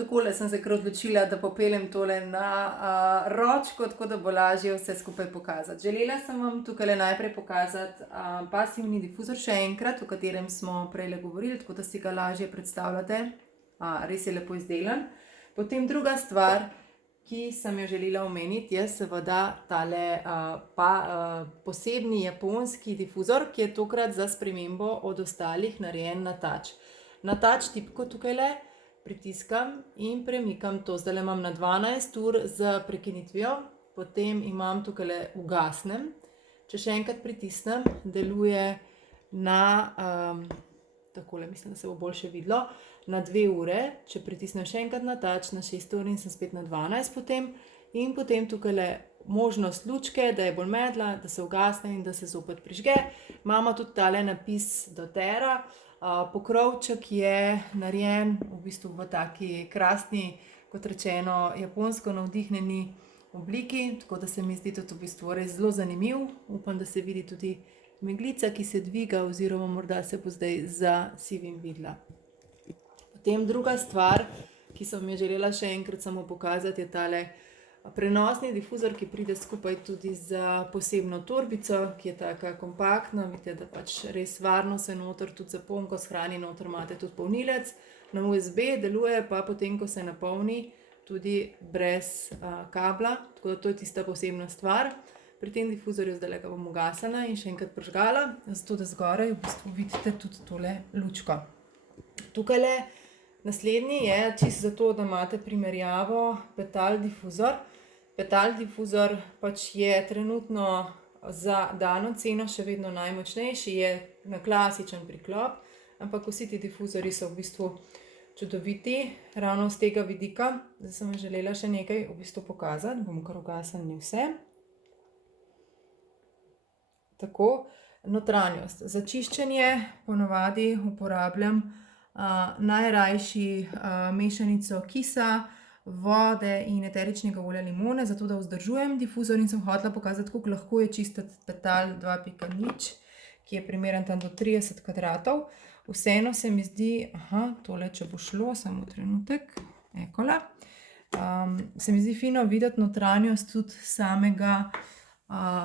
Takole sem se kar odločila, da popeljem tole na ročko, tako da bo lažje vse skupaj pokazati. Želela sem vam tukaj najprej pokazati pasivni difuzor še enkrat, o katerem smo prej govorili, tako da si ga lažje predstavljate. Res je lepo izdelan. Potem druga stvar, ki sem jo želela omeniti, je seveda tale posebni japonski difuzor, ki je tokrat za spremembo od ostalih narejen na touch. Na touch tipko tukajle pritiskam in premikam to. Zdaj imam na 12 ur z prekinitvijo, potem imam tukaj ugasnem. Če še enkrat pritisnem, deluje na, takole mislim, da se bo boljše videlo, na 2 ure. Če pritisnem še enkrat na touch, na 6 ur in sem spet na 12 potem. In potem tukaj možnost lučke, da je bolj medla, da se ugasne in da se zopet prižge. Imamo tudi tale napis doTERRA. Pokrovček je narejen v bistvu v taki krasni, kot rečeno, japonsko navdihnjeni obliki, tako da se mi zdi tudi v bistvu res zelo zanimiv. Upam, da se vidi tudi meglica, ki se dviga, oziroma morda se bo zdaj za sivim videla. Potem druga stvar, ki sem jo želela še enkrat samo pokazati, je tale prenosni difuzor, ki pride skupaj tudi za posebno torbico, ki je taka kompaktna. Vidite, da pač res varno se noter tudi zaponko shrani, noter imate tudi polnilec. Na USB deluje pa potem, ko se napolni, tudi brez kabla, tako da to je tista posebna stvar. Pri tem difuzorju zdaj ga bom ugasnila in še enkrat prižgala, zato da zgoraj v bistvu vidite tudi tole lučko. Tukajle naslednji je čisto zato, da imate primerjavo petal difuzor. Petal difuzor pač je trenutno za dano ceno še vedno najmočnejši, je na klasičen priklop, ampak vsi ti difuzori so v bistvu čudoviti, ravno z tega vidika. Zdaj sem želela še nekaj v bistvu pokazati, bom kar ugasnila vse. Tako, notranjost. Za čiščenje ponavadi uporabljam najrajši mešanico kisa, vode in eteričnega olja limone, zato da vzdržujem difuzor in sem hotela pokazati, kako lahko je čistiti petal 2.0, ki je primeren tam do 30 kvadratov. Vseeno se mi zdi, tole če bo šlo, samo trenutek, ekole. Se mi zdi fino videti notranjost tudi samega,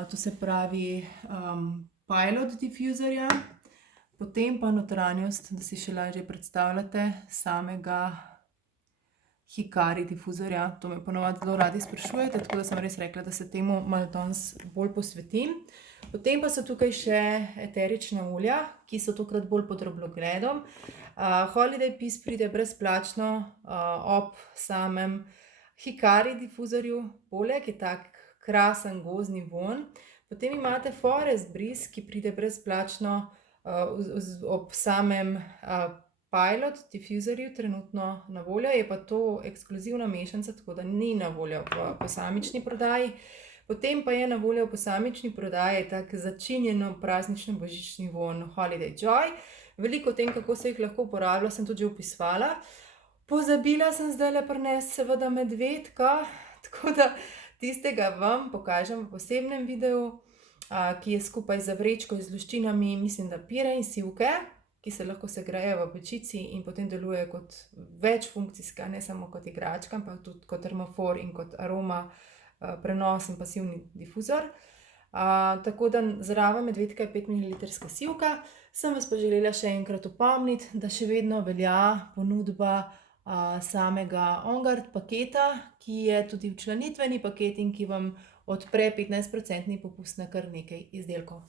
to se pravi pilot difuzorja. Potem pa notranjost, da si še lažje predstavljate, samega Hikari difuzorja. To me ponovadi zelo radi sprašujete, tako da sem res rekla, da se temu malo danes bolj posvetim. Potem pa so tukaj še eterična olja, ki so tokrat bolj pod drobnogledom. Holiday Peace pride brezplačno ob samem Hikari difuzorju. Poleg je tak krasen gozdni vonj. Potem imate Forest Breeze, ki pride brezplačno ob samem pilot difuzorju trenutno na voljo, je pa to ekskluzivna mešanca, tako da ni na voljo v posamični prodaji. Potem pa je na voljo v posamični prodaji tak začinjeno praznično božični vonj Holiday Joy. Veliko o tem, kako se jih lahko uporablja, sem tudi že opisovala. Pozabila sem zdajle prinesti seveda medvedka, tako da tistega vam pokažem v posebnem videu, ki je skupaj z vrečko z luščinami, mislim, da pire in sivke, ki se lahko segrejejo v pečici in potem deluje kot večfunkcijska, ne samo kot igračka, ampak tudi kot termofor in kot aroma prenosen pasivni difuzor. Tako da zraven medvedka je 5 ml sivka. Sem vas pa želela še enkrat opomniti, da še vedno velja ponudba samega OnGuard paketa, ki je tudi včlanitveni paket in ki vam odpre 15% popust na kar nekaj izdelkov.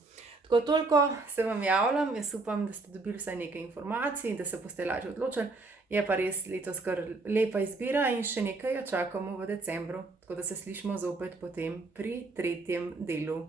Tako toliko se vam javljam, jaz upam, da ste dobili vsaj nekaj informacij, da se boste lažje odločili. Je pa res letos kar lepa izbira in še nekaj jo čakamo v decembru, tako da se slišimo zopet potem pri 3. delu.